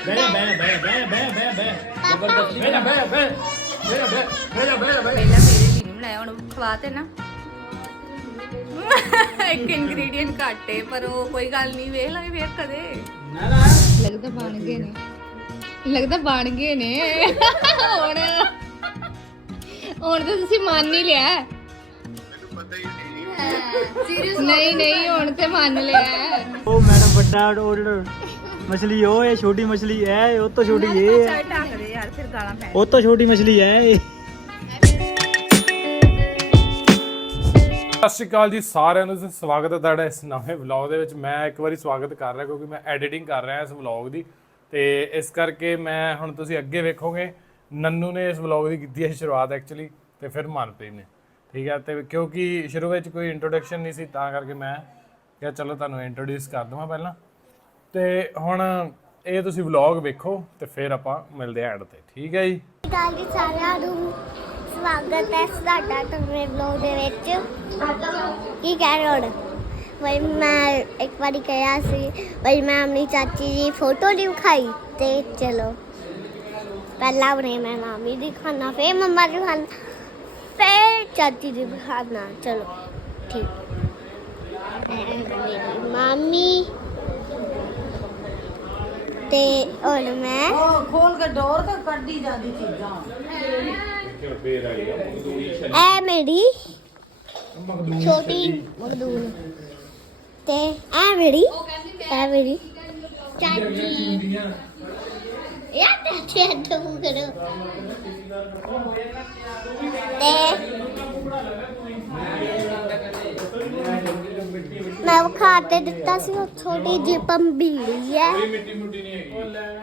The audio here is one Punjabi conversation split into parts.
ਬਹਿ ਜਾ ਬਹਿ ਜਾ ਬਹਿ ਜਾ ਬਹਿ ਜਾ ਬਹਿ ਜਾ ਜ਼ਬਰਦਸਤੀ ਬਹਿ ਜਾ ਬਹਿ ਜਾ ਬਹਿ ਜਾ ਬਹਿ ਜਾ ਬਹਿ ਜਾ ਬਹਿ ਜਾ ਪਹਿਲਾਂ ਮੇਰੇ ਲਈ ਨਹੀਂ ਬਣਾਇਆ ਹੁਣ ਖਵਾ ਤੇ ਨਾ ਇੱਕ ਇਨਗਰੀਡੀਅੰਟ ਘੱਟੇ ਪਰ ਉਹ ਕੋਈ ਗੱਲ ਨਹੀਂ ਵੇਖ ਲਾਂਗੇ ਫੇਰ ਕਦੇ ਨਾ ਨਾ ਲੱਗਦਾ ਬਣ ਗਏ ਨੇ ਲੱਗਦਾ ਬਣ ਗਏ ਨੇ ਹੁਣ ਹੁਣ ਤਾਂ ਤੁਸੀਂ ਮੰਨ ਹੀ ਲਿਆ ਨਹੀਂ ਨਹੀਂ ਹੁਣ ਤੇ ਮੰਨ ਲਿਆ ਉਹ ਮੈਡਮ ਵੱਡਾ ਜਿਹੜਾ ਮਛਲੀ ਉਹ ਹੈ ਛੋਟੀ ਮਛਲੀ ਹੈ ਉਹ ਤੋਂ ਛੋਟੀ ਇਹ ਹੈ ਢੱਕਦੇ ਯਾਰ ਫਿਰ ਗਾਲਾਂ ਪੈ ਉਹ ਤੋਂ ਛੋਟੀ ਮਛਲੀ ਹੈ ਇਹ। ਸਤਿ ਸ਼੍ਰੀ ਅਕਾਲ ਜੀ ਸਾਰਿਆਂ ਨੂੰ ਤੇ ਸਵਾਗਤ ਹੈ ਤੁਹਾਡਾ ਇਸ ਨਵੇਂ ਵਲੌਗ ਦੇ ਵਿੱਚ। ਮੈਂ ਇੱਕ ਵਾਰੀ ਸਵਾਗਤ ਕਰ ਰਿਹਾ ਕਿਉਂਕਿ ਮੈਂ ਐਡੀਟਿੰਗ ਕਰ ਰਿਹਾ ਇਸ ਵਲੌਗ ਦੀ। ਤੇ ਇਸ ਕਰਕੇ ਮੈਂ ਹੁਣ ਤੁਸੀਂ ਅੱਗੇ ਵੇਖੋਗੇ ਨੰਨੂ ਨੇ ਇਸ ਵਲੌਗ ਦੀ ਕੀਤੀ ਹੈ ਸ਼ੁਰੂਆਤ ਐਕਚੁਅਲੀ ਤੇ ਫਿਰ ਮਨਪ੍ਰੀਤ ਨੇ। ਠੀਕ ਹੈ ਤੇ ਕਿਉਂਕਿ ਸ਼ੁਰੂ ਵਿੱਚ ਕੋਈ ਇੰਟਰੋਡਕਸ਼ਨ ਨਹੀਂ ਸੀ ਤਾਂ ਕਰਕੇ ਮੈਂ ਕਿਹਾ ਚਲੋ ਤੁਹਾਨੂੰ ਇੰਟਰੋਡਿਊਸ ਕਰ ਦਵਾਂ ਪਹਿਲਾਂ। ਤੇ ਹੁਣ ਇਹ ਤੁਸੀਂ ਵਲੌਗ ਵੇਖੋ ਤੇ ਫਿਰ ਆਪਾਂ ਮਿਲਦੇ ਹਾਂ ਐਡ ਤੇ। ਠੀਕ ਹੈ ਜੀ? ਗੱਲ ਜੀ ਸਾਰਿਆਂ ਨੂੰ। ਸਵਾਗਤ ਹੈ ਸਾਡਾ ਤੁਹਾਡੇ ਵਲੌਗ ਦੇ ਵਿੱਚ। ਕੀ ਕਹਿ ਰਹੇ ਹੋ ਵਈ ਮੈਂ ਇੱਕ ਵਾਰੀ ਕਿਹਾ ਸੀ ਵਈ ਮੈਂ ਆਪਣੀ ਚਾਚੀ ਦੀ ਫੋਟੋ ਨਹੀਂ ਵਿਖਾਈ ਤੇ ਚਲੋ। ਪਹਿਲਾਂ ਉਹਨੇ ਮੈਂ ਮਾਮੀ ਦੀ ਖਾਣਾ, ਫੇਰ ਮੰਮਾ ਦੀ ਖਾਣਾ, ਫੇਰ ਚਾਚੀ ਦੀ ਖਾਣਾ। ਚਲੋ, ਠੀਕ। ਮੇਰੀ ਮਾਮੀ ਤੇ ਹੁਣ ਮੈਂ ਖੋਲ ਕੇ ਡੋਰ ਤੇ ਕੱਢੀ ਜਾਂਦੀ ਚੀਜ਼ਾਂ। ਇਹ ਮੇਰੀ ਛੋਟੀ ਮਖਦੂਨ। ਤੇ ਇਹ ਮੇਰੀ ਇਹ ਮੇਰੀ ਚਾਚੀ। ਯਾਰ ਤੇ ਤੂੰ ਕਰੋ ਤੇ ਮੈਂ ਵਿਖਾ ਤੇ ਦਿੱਤਾ ਸੀ ਉਹ ਛੋਟੀ ਜਿਹੀ ਪੰਬੀੜੀ ਹੈ।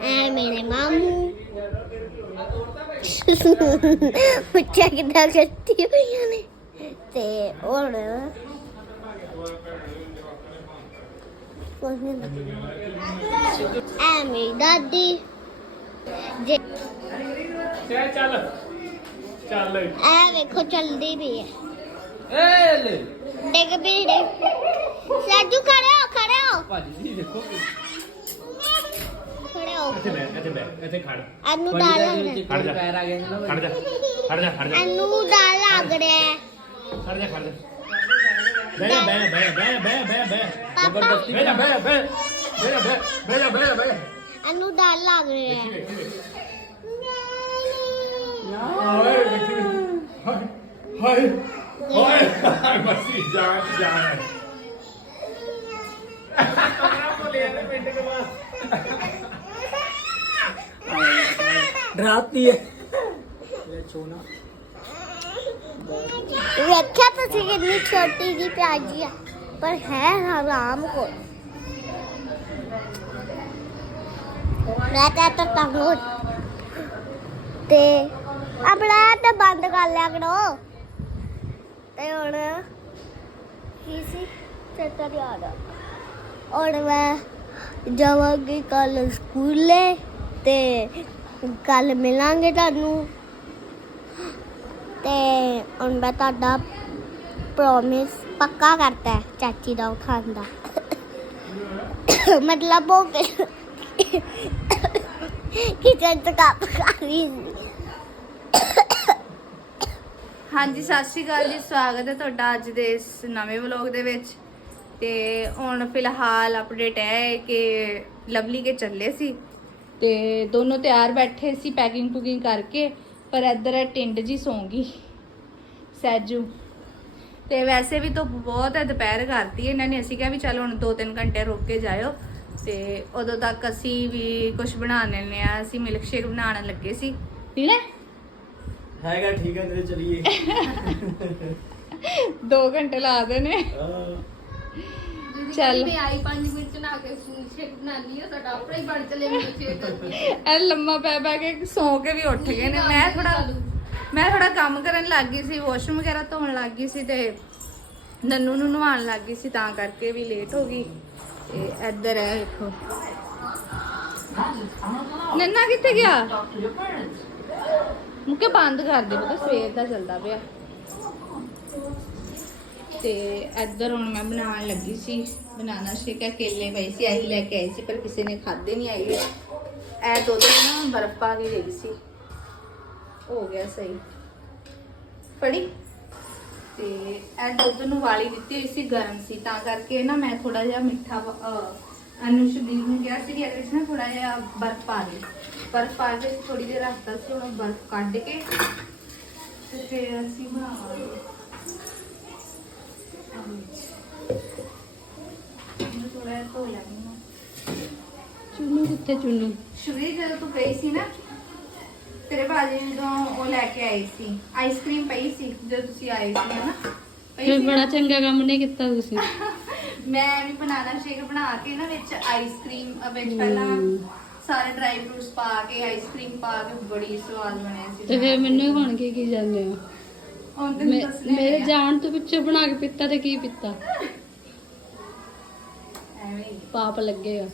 ਐ ਮੇਰੇ ਮਾਮੂ। ਪੁੱਛਿਆ ਕਿੱਦਾਂ ਕਰਤੀ ਹੋਈਆਂ ਨੇ। ਤੇ ਹੁਣ ਐ ਮੇਰੀ ਦਾਦੀ। ਜੇ ਚੱਲ ਚੱਲ। ਐ ਵੇਖੋ ਚਲਦੀ ਵੀ ਹੈ। ਡਿੱਗ ਵੀ ਡੇ ਸਾਜੂ ਖੜੇ ਹੋ ਖੜੇ ਹੋ ਭਾਜੀ ਜੀ ਦੇਖੋ ਖੜੇ ਹੋ ਇੱਥੇ ਬੈ ਇੱਥੇ ਬੈ ਇੱਥੇ ਖੜ ਅਨੂ ਡਾਲ ਲੱਗ ਰਿਹਾ ਖੜ ਜਾ ਪੈਰ ਆ ਗਏ ਨਾ ਖੜ ਜਾ ਖੜ ਜਾ ਖੜ ਜਾ ਅਨੂ ਡਾਲ ਲੱਗ ਰਿਹਾ ਹੈ। ਖੜ ਜਾ ਖੜ ਜਾ ਜਾ ਬਹਿ ਜਾ ਬਹਿ ਜਾ ਬਹਿ ਜਾ ਜ਼ਬਰਦਸਤੀ ਜਾ ਬਹਿ ਜਾ ਬਹਿ ਜਾ ਬਹਿ ਜਾ ਅਨੂ ਡਾਲ ਲੱਗ ਰਿਹਾ ਹੈ। ਹਾਏ ਹਾਏ ਹਾਏ ਮਸੀ ਜਾਨ ਜਾਨ ਡਰਾਤੀ ਹੈ। ਵੇਖਿਆ ਤੁਸੀਂ ਕਿੰਨੀ ਛੋਟੀ ਜੀ ਪਿਆਜੀ ਆ, ਪਰ ਹੈ ਹਰਾਮ ਕੋ ਮੈਂ ਤਾਂ ਤਾਂ ਤੰਗੋ। ਤੇ ਆਪਣਾ ਤਾਂ ਬੰਦ ਕਰ ਲਿਆ ਕਰੋ। ਤੇ ਹੁਣ ਕੀ ਸੀ? ਚੱਕਰ ਯਾਦ ਆ। ਹੁਣ ਮੈਂ ਜਾਵਾਂਗੇ ਕੱਲ ਸਕੂਲੇ ਤੇ ਕੱਲ ਮਿਲਾਂਗੇ ਤੁਹਾਨੂੰ। ਤੇ ਹੁਣ ਮੈਂ ਤੁਹਾਡਾ ਪ੍ਰੋਮਿਸ ਪੱਕਾ ਕਰਤਾ ਹੈ ਚਾਚੀ ਦਾ ਖਾਣ ਦਾ। ਮਤਲਬ ਉਹ ਕਿਚਨ ਚ ਕੰਮ ਕਰ ਹਾਂਜੀ, ਸਤਿ ਸ਼੍ਰੀ ਅਕਾਲ ਜੀ, ਸਵਾਗਤ ਹੈ ਤੁਹਾਡਾ ਅੱਜ ਦੇ ਇਸ ਨਵੇਂ ਵਲੌਗ ਦੇ ਵਿੱਚ। ਤੇ ਹੁਣ ਫਿਲਹਾਲ ਅਪਡੇਟ ਹੈ ਕਿ ਲਵਲੀ ਕੇ ਚੱਲੇ ਸੀ ਤੇ ਦੋਨੋਂ ਤਿਆਰ ਬੈਠੇ ਸੀ ਪੈਕਿੰਗ ਪੁਕਿੰਗ ਕਰਕੇ ਪਰ ਇੱਧਰ ਹੈ ਟਿੰਡ ਜੀ ਸੌਂਗੀ ਸੈਜੂ ਤੇ ਵੈਸੇ ਵੀ ਧੁੱਪ ਬਹੁਤ ਹੈ ਦੁਪਹਿਰ ਕਰਤੀ ਇਹਨਾਂ ਨੇ ਅਸੀਂ ਕਿਹਾ ਵੀ ਚਲ ਹੁਣ 2-3 ਘੰਟੇ ਰੁਕ ਕੇ ਜਾਇਓ। ਤੇ ਉਦੋਂ ਤੱਕ ਅਸੀਂ ਵੀ ਕੁਝ ਬਣਾ ਲੈਣੇ ਆ ਅਸੀਂ ਮਿਲਕ ਸ਼ੇਕ ਬਣਾਉਣ ਲੱਗੇ ਸੀ। ਪੀਣਾ ਹੈ? ਹੈਗਾ ਠੀਕ ਹੈ ਤੇਰੇ ਚਲੀਏ। ਦੋ ਘੰਟੇ ਲਾ ਦੇਣੇ ਚੱਲ। ਮੈਂ ਆਈ 5 ਮਿੰਟ ਚ ਨਾ ਕੇ ਸ਼ੇਕ ਬਣਾਨੀ ਆ ਸਾਡਾ ਆਪਣਾ ਹੀ ਬਣ ਚਲੇ ਮੇਰੇ ਸ਼ੇਕ ਐ ਲੰਮਾ ਪੈ ਪੈ ਕੇ ਸੌ ਕੇ ਵੀ ਉੱਠ ਗਏ ਨੇ। ਮੈਂ ਥੋੜਾ ਮੈਂ ਥੋੜਾ ਕੰਮ ਕਰਨ ਲੱਗ ਗਈ ਸੀ ਵਾਸ਼ਰੂਮ ਵਗੈਰਾ ਧੋਣ ਲੱਗ ਗਈ ਸੀ ਤੇ ਨੰਨੂ ਨੂੰ ਨਵਾਉਣ ਲੱਗ ਗਈ ਸੀ ਤਾਂ ਕਰਕੇ ਵੀ ਲੇਟ ਹੋ ਗਈ। ਤੇ ਇੱਧਰ ਹੈ ਦੇਖੋ ਨੰਨਾ ਕਿੱਥੇ ਗਿਆ? ਮੁਕੇ ਬੰਦ ਕਰ ਦੇ ਪਤਾ ਸਵੇਰ ਦਾ ਚੱਲਦਾ ਪਿਆ। ਤੇ ਇੱਧਰ ਹੁਣ ਮੈਂ ਬਣਾਉਣ ਲੱਗੀ ਸੀ ਬਨਾਨਾ ਸ਼ੇਕ ਆ ਕੇਲੇ ਪਏ ਸੀ ਆਹੀ ਲੈ ਕੇ ਆਈ ਸੀ ਪਰ ਕਿਸੇ ਨੇ ਖਾਦੇ ਨਹੀਂ ਆਈ। ਇਹ ਦੁੱਧ ਨਾ ਬਰਫ਼ ਪਾ ਕੇ ਗਈ ਸੀ। ਹੋ ਗਿਆ ਸਹੀ। ਫੜੀ। ਤੇ ਇਹ ਦੁੱਧ ਨੂੰ ਵਾਲੀ ਦਿੱਤੀ ਹੋਈ ਸੀ ਗਰਮ ਸੀ ਤਾਂ ਕਰਕੇ ਨਾ ਮੈਂ ਥੋੜਾ ਜਿਹਾ ਮਿੱਠਾ ਪ- ਅਹ, ਨੂੰ ਕਿਹਾ ਸੀ ਕਿ ਇਹਦੇ ਵਿੱਚ ਨਾ ਥੋੜਾ ਜਿਹਾ ਬਰਫ਼ ਪਾ ਦੇ। ਬਰਫ਼ ਪਾ ਕੇ ਥੋੜੀ ਦੇਰ ਰੱਖਤਾ ਸੀ ਹੁਣ ਬਰਫ਼ ਕੱਢ ਕੇ। ਤੇ ਫਿਰ ਅਸੀਂ ਬਣਾਵਾਂਗੇ। ਧੋ ਲੈਣੀ ਆ। ਚੁੰਨੂ ਕਿੱਥੇ ਚੁੰਨੂ? ਸ਼ੁਭਰੀ ਜਦੋਂ ਤੂੰ ਗਈ ਸੀ ਨਾ ਤੇਰੇ ਬਾਜੀ ਜਦੋਂ ਉਹ ਲੈ ਕੇ ਆਈ ਸੀ ਆਈਸਕ੍ਰੀਮ ਪਈ ਸੀ ਜਦੋਂ ਤੁਸੀਂ ਆਏ ਸੀ ਹਨਾ? ਪਈ ਫਿਰ ਸੀ? ਬੜਾ ਨਾ? ਚੰਗਾ ਕੰਮ ਨਹੀਂ ਕੀਤਾ ਤੁਸੀਂ। ਮੈਂ ਵੀ ਬਨਾਨਾ ਸ਼ੇਕ ਬਣਾ ਕੇ ਨਾ ਵਿੱਚ ਆਈਸਕ੍ਰੀਮ ਵਿੱਚ ਪਹਿਲਾਂ ਸਾਰੇ ਡਰਾਈ ਫਰੂਟਸ ਪਾ ਕੇ ਆਈਸਕ੍ਰੀਮ ਪਾ ਕੇ ਬੜੀ ਸਵਾਦ ਬਣਿਆ ਸੀ ਤੇ ਫਿਰ ਮੈਨੂੰ ਹੁਣ ਕੀ ਕੀ ਜਾਂਦੇ ਹੋ ਹੁਣ ਤੈਨੂੰ ਮੇ- ਦੱਸਣੇ ਮੇਰੇ। ਜਾਣ ਤੋਂ ਪਿੱਛੇ ਬਣਾ ਕੇ ਪੀਤਾ ਤੇ ਕੀ ਪੀਤਾ। ਪਾਪ ਲੱਗੇਗਾ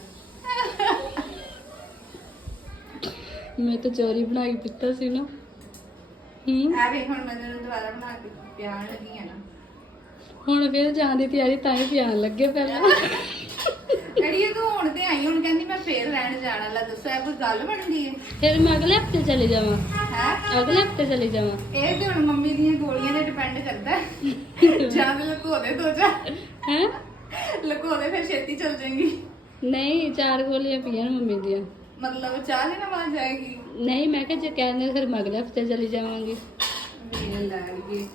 ਮੈਂ ਤਾਂ ਚੋਰੀ ਬਣਾ ਕੇ ਪੀਤਾ ਸੀ ਨਾ। ਹੂੰ? ਐ ਵੇਖ ਹੁਣ ਮੈਂ ਤੈਨੂੰ ਦੁਬਾਰਾ ਬਣਾ ਕੇ ਪਿਆਣ ਲੱਗੀ ਆ ਨਾ। ਹੁਣ ਫਿਰ ਜਾਣ ਦੀ ਤਿਆਰੀ ਤਾਂ ਹੀ ਪਿਆਣ ਲੱਗੇ ਪਹਿਲਾਂ। ਅੜੀਏ ਤੂੰ ਹੁਣ ਤੇ ਆਈ ਹੁਣ ਕਹਿੰਦੀ ਮੈਂ ਫੇਰ ਰਹਿਣ ਜਾਣਾ। ਲੈ ਦੱਸੋ ਇਹ ਕੋਈ ਗੱਲ ਬਣਦੀ ਹੈ ਫਿਰ ਮੈਂ ਅਗਲੇ ਹਫ਼ਤੇ ਚਲੀ ਜਾਵਾਂ। ਹੈ? ਅਗਲੇ ਹਫ਼ਤੇ ਚਲੀ ਜਾਵਾਂ। ਇਹ ਤੇ ਹੁਣ ਮੰਮੀ ਦੀਆਂ ਗੋਲੀਆਂ ਤੇ ਡਿਪੈਂਡ ਕਰਦਾ। ਜਾਂ ਤੇ ਲੁਕੋ ਦੇ ਦੋ ਜਾ। ਹੈ? ਫਿਰ ਛੇਤੀ ਚਲ ਜਾਏਗੀ। ਨਹੀਂ ਚਾਰ ਗੋਲੀਆਂ ਪੀਆਂ ਮੰਮੀ ਦੀਆਂ। ਮਤਲਬ ਚਾਹ ਦੇ ਨਾਲ ਜਾਏਗੀ ਨਹੀਂ ਮੈਂ ਕਿਹਾ ਜੇ ਕਹਿੰਦੇ ਫਿਰ ਮੈਂ ਅਗਲੇ ਹਫ਼ਤੇ ਚਲੀ ਜਾਵਾਂਗੀ। ਲੈਣਗੇ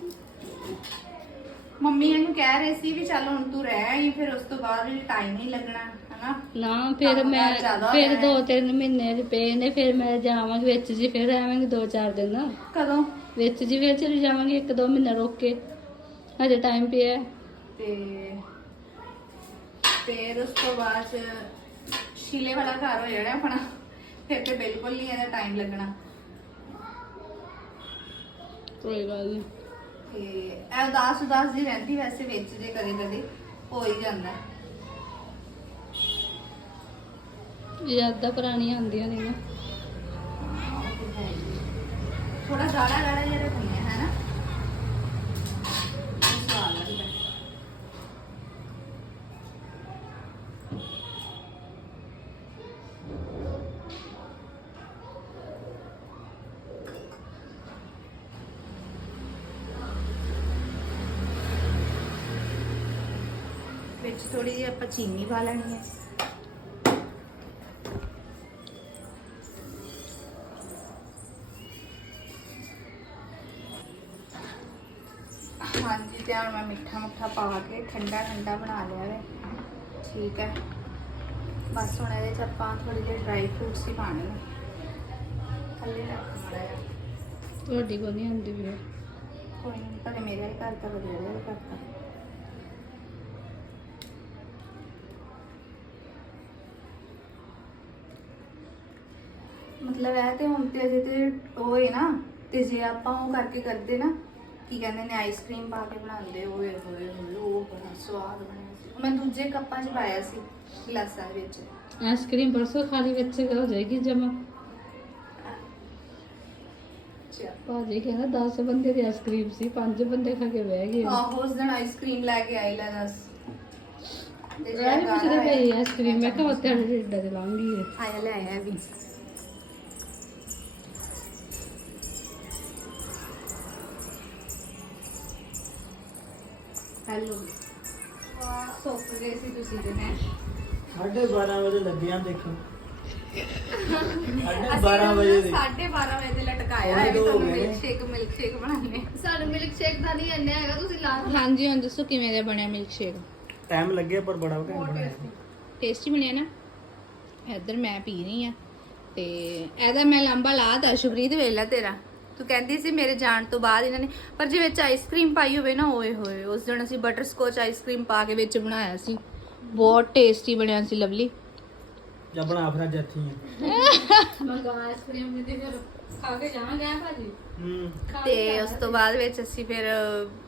ਮੰਮੀ ਇਹਨੂੰ ਕਹਿ ਰਹੇ ਸੀ ਵੀ ਚੱਲ ਹੁਣ ਤੂੰ ਰਹਿ ਆਈ ਫਿਰ ਉਸ ਤੋਂ ਬਾਅਦ ਟਾਈਮ ਨਹੀਂ ਲੱਗਣਾ ਹਨਾ? ਨਾ ਫਿਰ ਕੰਮ ਮੈਂ ਕਾਰ ਜ਼ਿਆਦਾ ਫਿਰ ਹੋਇਆ ਦੋ ਤਿੰਨ ਮਹੀਨੇ ਦੇ ਪਏ ਨੇ ਫਿਰ ਮੈਂ ਜਾਵਾਂਗੀ ਵਿੱਚ ਜੀ ਫਿਰ ਆਵਾਂਗੀ ਦੋ ਚਾਰ ਦਿਨ। ਕਦੋਂ? ਵਿੱਚ ਜੀ ਫਿਰ ਚਲੀ ਜਾਵਾਂਗੀ ਇੱਕ ਦੋ ਮਹੀਨੇ ਰੁਕ ਕੇ। ਹਜੇ ਟਾਈਮ ਪਿਆ। ਹੈ। ਤੇ ਫਿਰ ਉਸ ਤੋਂ ਬਾਅਦ ਸ਼ੀਲੇ ਵਾਲਾ ਘਰ ਹੋ ਜਾਣਾ ਆਪਣਾ। ਫਿਰ ਤੇ ਬਿਲਕੁਲ ਨਹੀਂ ਇਹਦਾ ਟਾਈਮ ਲੱਗਣਾ। ਕੋਈ ਗੱਲ ਨਹੀਂ ਤੇ ਇਹ ਉਦਾਸ ਉਦਾਸ ਜੀ ਰਹਿੰਦੀ ਵੈਸੇ ਵਿੱਚ ਜੇ ਕਦੇ ਕਦੇ ਹੋ ਹੀ ਜਾਂਦਾ। ਯਾਦਾਂ ਪੁਰਾਣੀਆਂ ਆਉਂਦੀਆਂ ਨੇ ਨਾ। ਥੋੜਾ ਗਾੜਾ ਗਾੜਾ ਜਿਹਾ ਰੱਖਣੀ ਹੈ ਨਾ ਸਵਾਦ ਲੱਗਦਾ ਵਿੱਚ ਥੋੜੀ ਜਿਹੀ ਆਪਾਂ ਚੀਨੀ ਪਾ ਲੈਣੀ ਹੈ। ਹਾਂਜੀ ਤੇ ਹੁਣ ਮੈਂ ਮਿੱਠਾ ਮੁੱਠਾ ਪਾ ਕੇ ਠੰਡਾ ਠੰਡਾ ਬਣਾ ਲਿਆ ਵੇ। ਠੀਕ ਹੈ। ਬਸ ਹੁਣ ਇਹਦੇ ਚ ਆਪਾਂ ਥੋੜੇ ਜਿਹੇ ਡਰਾਈ ਫਰੂਟਸ ਹੀ ਪਾਣੇ ਨੇ। ਥੱਲੇ ਰੱਖ ਮਾੜਾ ਜਿਹਾ ਤੁਹਾਡੀ ਕੋ ਨਹੀਂ ਆਉਂਦੀ ਵੀ ਕੋਈ ਨਹੀਂ ਪਰ ਮੇਰੇ ਹੀ ਘਰ ਤਾਂ ਵਧੀਆ ਕਰਤਾ ਮਤਲਬ ਇਹ ਤੇ ਹੁਣ ਤੇ ਅਜੇ ਤੇ ਉਹ ਹੈ ਨਾ ਤੇ ਜੇ ਆਪਾਂ ਉਹ ਕਰਕੇ ਕਰਦੇ ਨਾ ਕੀ ਕਹਿੰਦੇ ਨੇ ਆਈਸਕ੍ਰੀਮ ਪਾ ਕੇ ਬਣਾਉਂਦੇ ਹੋਏ ਹੋਏ ਹੋਏ ਉਹ ਬੜਾ ਸਵਾਦ ਬਣਿਆ ਸੀ। ਮੈਂ ਦੂਜੇ ਕੱਪਾਂ 'ਚ ਪਾਇਆ ਸੀ ਗਲਾਸਾਂ ਵਿੱਚ। ਆਈਸਕ੍ਰੀਮ ਪਰਸੋਂ ਖਾਲੀ ਵਿੱਚ ਹੋ ਜਾਏਗੀ ਜਮਾ। ਭਾਜੀ ਕਹਿੰਦਾ 10 ਬੰਦੇ ਦੀ ਆਈਸਕ੍ਰੀਮ ਸੀ 5 ਬੰਦੇ ਖਾ ਕੇ ਬਹਿ ਗਏ। ਆਹੋ ਉਸ ਦਿਨ ਆਈਸਕ੍ਰੀਮ ਲੈ ਕੇ ਆਈ ਲੈ ਦੱਸ। ਤੇ ਜੇ ਮੈਂ ਵੀ ਪੁੱਛਦੇ ਗਾਣਾ ਪਈ ਹੈ- ਆਈਸਕ੍ਰੀਮ ਮੈਂ ਕਿਹਾ ਉੱਤੇ ਢਿੱਡਾ ਤੇ ਲਾਂਗੀ। ਇਹ। ਆਇਆ ਲੈ ਆਇਆ ਵੀ। ਹੈਲੋ ਸੁੱਕ ਗਏ ਸੀ ਤੁਸੀਂ ਤੇ ਮੈਂ ਸਾਢੇ 12 ਵਜੇ ਲੱਗੇ ਆ ਦੇਖੋ। ਸਾਢੇ ਅਸੀਂ 12 ਵਜੇ ਦੇ। 12:30 ਵਜੇ ਤੇ ਲਟਕਾਇਆ ਪੌਣੇ ਹੈ ਦੋ ਹੋ ਤੁਹਾਨੂੰ ਗਏ। ਮਿਲਕ ਸ਼ੇਕ ਮਿਲਕ ਸ਼ੇਕ ਬਣਾਉਣੇ ਸਾਨੂੰ ਮਿਲਕ ਸ਼ੇਕ ਦਾ ਨਹੀਂ ਇੰਨਾ ਹੈਗਾ ਤੁਸੀਂ ਲਾ ਹਾਂਜੀ ਹੁਣ ਦੱਸੋ ਕਿਵੇਂ ਦਾ ਬਣਿਆ ਮਿਲਕ ਸ਼ੇਕ ਟਾਈਮ ਲੱਗੇ ਪਰ ਬੜਾ ਘੈਂਟ ਬਣਿਆ। ਸੀ। ਟੇਸਟੀ ਬਣਿਆ ਨਾ? ਇੱਧਰ ਮੈਂ ਪੀ ਰਹੀ ਆ ਤੇ ਇਹਦਾ ਮੈਂ ਲੰਬਾ ਲਾਤਾ ਸ਼ੁਭਰੀਤ ਵੇਲਾ ਤੇਰਾ। ਤੂੰ ਕਹਿੰਦੀ ਸੀ ਮੇਰੇ ਜਾਣ ਤੋਂ ਬਾਅਦ ਇਹਨਾਂ ਨੇ ਪਰ ਜੇ ਵਿੱਚ ਆਈਸਕ੍ਰੀਮ ਪਾਈ ਹੋਵੇ ਨਾ ਓਏ ਹੋਏ ਉਸ ਦਿਨ ਅਸੀਂ ਬਟਰ ਸਕੋਚ ਆਈਸਕ੍ਰੀਮ ਪਾ ਕੇ ਵਿੱਚ ਬਣਾਇਆ ਸੀ। ਬਹੁਤ ਟੇਸਟੀ ਬਣਿਆ ਸੀ ਲਵਲੀ। ਜਾਂ ਬਣਾ ਫਿਰ ਜੱਥੀ ਮੰਗਾ ਆਈਸਕ੍ਰੀਮ ਦੀ ਫਿਰ ਖਾ ਕੇ ਜਾਵਾਂਗੇ ਆ ਭਾਜੀ? ਹੂੰ। ਤੇ ਉਸ ਤੋਂ ਬਾਅਦ ਵਿੱਚ ਅਸੀਂ ਫਿਰ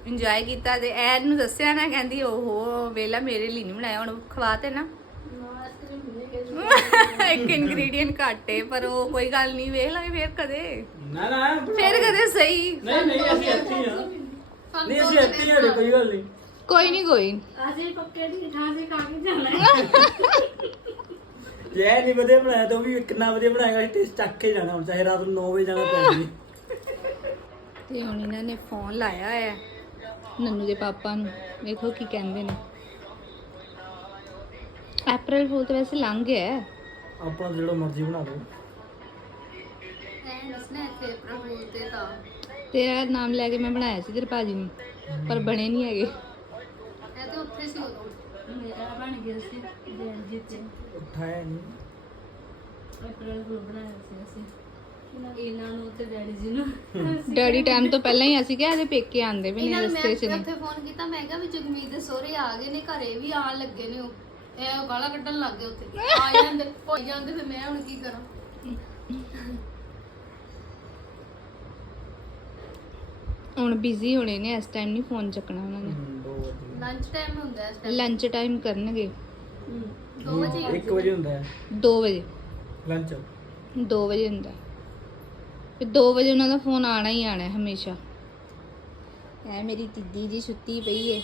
ਇੰਜੋਏ ਕੀਤਾ ਤੇ ਐਨ ਨੂੰ ਦੱਸਿਆ ਨਾ ਕਹਿੰਦੀ ਓਹੋ ਵੇਲਾ ਮੇਰੇ ਲਈ ਨਹੀਂ ਬਣਾਇਆ ਹੁਣ ਖਵਾ ਤੇ ਨਾ। ਇੱਕ ਇਨਗਰੀਡੀਅੰਟ ਘੱਟੇ ਪਰ ਉਹ ਕੋਈ ਗੱਲ ਨਹੀਂ ਵੇਖ ਲਾਂਗੇ ਫੇਰ ਕਦੇ। ਨਾ ਨਾ ਫੇਰ ਕਦੇ ਸਹੀ। ਨਹੀਂ ਨਹੀਂ ਅਸੀਂ ਇੱਥੇ ਹੀ ਆ। ਨਹੀਂ ਅਸੀਂ ਇੱਥੇ ਹੀ ਆ ਕੋਈ ਗੱਲ ਨਹੀਂ। ਕੋਈ ਨਹੀਂ ਕੋਈ ਅਸੀਂ ਪੱਕੇ ਦੀ ਥਾਂ ਤੇ ਖਾ ਕੇ ਜਾਣਾ ਜੇ ਇਹ ਨਹੀਂ ਵਧੀਆ ਬਣਾਇਆ ਤਾਂ ਉਹ ਵੀ ਕਿੰਨਾ ਵਧੀਆ ਬਣਾਏਗਾ ਟੇਸਟ ਚੱਕ ਕੇ ਜਾਣਾ ਹੁਣ ਚਾਹੇ ਰਾਤ ਨੂੰ 9 ਵਜੇ ਜਾਣਾ ਪੈ ਜੀ ਤੇ ਹੁਣ ਇਹਨਾਂ ਨੇ ਫੋਨ ਲਾਇਆ ਹੈ ਨੰਨੂ ਦੇ ਪਾਪਾ ਨੂੰ। ਵੇਖੋ ਕੀ ਕਹਿੰਦੇ ਨੇ। ਅਪ੍ਰੈਲ ਫੂਲ ਤਾਂ ਵੈਸੇ ਲੰਘ ਗਿਆ ਹੈ। ਆਪਣਾ ਜਿਹੜਾ ਮਰਜ਼ੀ ਬਣਾ ਲਓ। ਤੇ ਨਾਮ ਲੈ ਕੇ ਮੈਂ ਬਣਾਇਆ ਸੀ ਤੇਰੇ ਭਾਜੀ ਨੂੰ ਪਰ ਬਣੇ ਨਹੀਂ ਹੈਗੇ। ਇਹ ਤੇ ਉੱਥੇ ਸੀ ਉਦੋਂ। ਮੇਰਾ ਬਣ ਗਿਆ ਸੀ ਜੈਨ ਜੀ ਤੇ ਉਠਾਇਆ ਨਹੀਂ। ਅਪ੍ਰੈਲ ਫੂਲ ਬਣਾਇਆ ਸੀ ਅਸੀਂ। ਇਹਨਾਂ ਨੂੰ ਤੇ ਡੈਡੀ ਜੀ ਨੂੰ। ਡੈਡੀ ਟਾਈਮ ਤੋਂ ਪਹਿਲਾਂ ਹੀ ਅਸੀਂ ਕਿਹਾ ਇਹਦੇ ਪੇਕੇ ਆਂਦੇ ਵੀ ਨੇ ਇਹਨਾਂ ਨੂੰ ਰਸਤੇ 'ਚ ਮੈਂ ਨੇ ਉੱਥੇ ਫੋਨ ਕੀਤਾ ਮੈਂ ਕਿਹਾ ਵੀ ਜਗਮੀਤ ਦੇ ਸਹੁਰੇ ਆ ਗਏ ਨੇ ਘਰੇ ਵੀ ਆਣ ਲੱਗੇ ਨੇ ਉਹ। ਇਹ ਗਾਲਾਂ ਕੱਢਣ ਲੱਗ ਗਏ ਉੱਥੇ। ਆ ਜਾਂਦੇ ਕੋਈ ਜਾਂਦੇ ਫਿਰ ਮੈਂ ਹੁਣ ਕੀ ਕਰਾਂ? ਹੁਣ ਬਿਜ਼ੀ ਹੋਣੇ ਨੇ ਇਸ ਟਾਈਮ ਨਹੀਂ ਫੋਨ ਚੱਕਣਾ ਉਹਨਾਂ ਨੇ। ਲੰਚ ਟਾਈਮ ਹੁੰਦਾ ਇਸ ਟਾਈਮ ਲੰਚ ਟਾਈਮ ਕਰਨਗੇ। 2 ਵਜੇ 1 ਵਜੇ ਹੁੰਦਾ ਹੈ। 2 ਵਜੇ। ਲੰਚ 2 ਵਜੇ ਹੁੰਦਾ। ਹੈ। ਫਿਰ 2 ਵਜੇ ਉਹਨਾਂ ਦਾ ਫੋਨ ਆਣਾ ਹੀ ਆਣਾ ਹੈ ਹਮੇਸ਼ਾ। ਐ ਮੇਰੀ ਤਿੱਦੀ ਜੀ ਸੁੱਤੀ ਪਈ ਏ।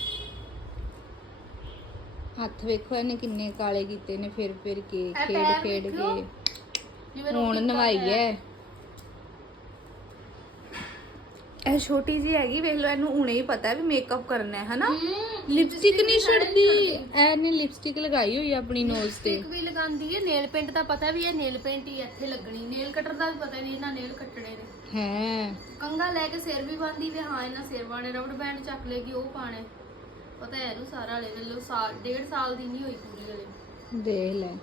ਹੱਥ ਵੇਖੋ ਇਹਨੇ ਕਿੰਨੇ ਕਾਲੇ ਕੀਤੇ ਨੇ ਫਿਰ ਫਿਰ ਕੇ ਇਹ ਖੇਡ ਖੇਡ। ਕੇ। ਹੁਣ ਨਵਾਈ ਹੈ। ਇਹ ਛੋਟੀ ਜੀ ਹੈਗੀ ਵੇਖ ਲਓ ਇਹਨੂੰ ਹੁਣੇ ਹੀ ਪਤਾ ਵੀ ਮੇਕਅਪ ਕਰਨਾ ਹੈ ਹਨਾ? ਲਿਪਸਟਿਕ ਨਹੀਂ ਛੱਡਦੀ। ਇਹਨੇ ਲਿਪਸਟਿਕ ਲਗਾਈ ਹੋਈ ਹੈ ਆਪਣੀ ਨੋਜ਼ ਤੇ। ਲਿਪਸਟਿਕ ਵੀ ਲਗਾਉਂਦੀ ਹੈ ਨੇਲ ਪੇਂਟ ਦਾ ਪਤਾ ਵੀ ਹੈ ਨੇਲ ਪੇਂਟ ਹੀ ਇੱਥੇ ਲੱਗਣੀ। ਨੇਲ ਕਟਰ ਦਾ ਵੀ ਪਤਾ ਵੀ ਇਹਨਾਂ ਨੇਲ ਕੱਟਣੇ ਨੇ। ਹੈ। ਕੰਗਾ ਲੈ ਕੇ ਸਿਰ ਵੀ ਬੰਦੀ ਵੀ ਹਾਂ ਇਹਨਾਂ ਸਿਰ ਬਾਣੇ ਰਬੜ ਬੈਂਡ ਚੱਕ ਲੇਗੀ ਉਹ ਪਾਣੇ ਪਤਾ ਹੈ ਇਹਨੂੰ ਸਾਰਾ ਹਲੇ ਵੇਲੋ ਸਾਲ ਡੇਢ ਸਾਲ ਦੀ ਨਹੀਂ ਹੋਈ ਪੂਰੀ ਹਲੇ। ਦੇਖ ਲੈ।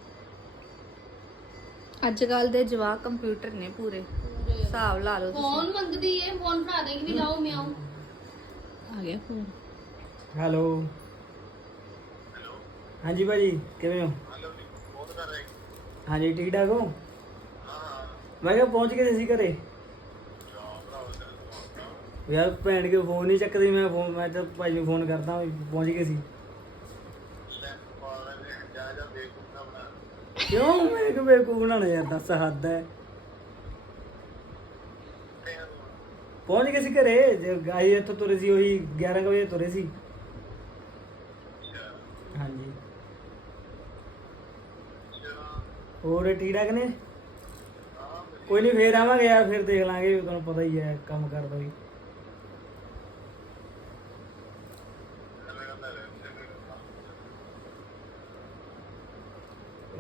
ਅੱਜ ਕੱਲ ਦੇ ਜਵਾਕ ਕੰਪਿਊਟਰ ਨੇ ਪੂਰੇ। ਹਿਸਾਬ ਲਾ ਲਓ ਤੁਸੀਂ। ਫੋਨ ਮੰਗਦੀ ਏ ਫੋਨ ਫੜਾ ਦੇਗੀ ਵੀ ਲਾਓ ਮਿਆਉ ਆ ਗਿਆ ਫੋਨ। ਹੈਲੋ। ਹਾਂਜੀ ਭਾਜੀ ਕਿਵੇਂ ਹੋ? ਹਾਂਜੀ ਠੀਕ ਠਾਕ ਹੋ? ਮੈਂ ਕਿਹਾ ਪਹੁੰਚ ਗਏ ਸੀ ਘਰੇ? ਯਾਰ ਭੈਣ ਕੇ ਫੋਨ ਨਹੀਂ ਚੱਕਦੀ, ਮੈਂ ਫੋਨ, ਮੈਂ ਤਾਂ ਭਾਈ ਨੂੰ ਫੋਨ ਕਰਦਾ ਵੀ ਪਹੁੰਚ ਗਏ ਸੀ। ਕਿਉਂ ਮੈਂ ਕਿ ਬੇਵਕੂਫ ਬਣਾਉਣਾ ਯਾਰ, ਦੱਸ ਹੱਦ ਹੈ ਪਹੁੰਚ ਗਏ ਸੀ ਘਰੇ, ਜੇ ਆਈ ਇੱਥੋਂ ਤੁਰੇ ਸੀ, ਉਹੀ 11 ਕੁ ਵਜੇ ਤੁਰੇ ਸੀ। ਹਾਂਜੀ। ਹੋਰ ਠੀਕ ਠਾਕ ਨੇ? ਕੋਈ ਨਹੀਂ ਫੇਰ ਆਵਾਂਗੇ ਯਾਰ, ਫਿਰ ਦੇਖ ਲਾਂਗੇ ਤੁਹਾਨੂੰ ਪਤਾ ਹੀ ਹੈ ਕੰਮ ਕਰਦਾ ਵੀ।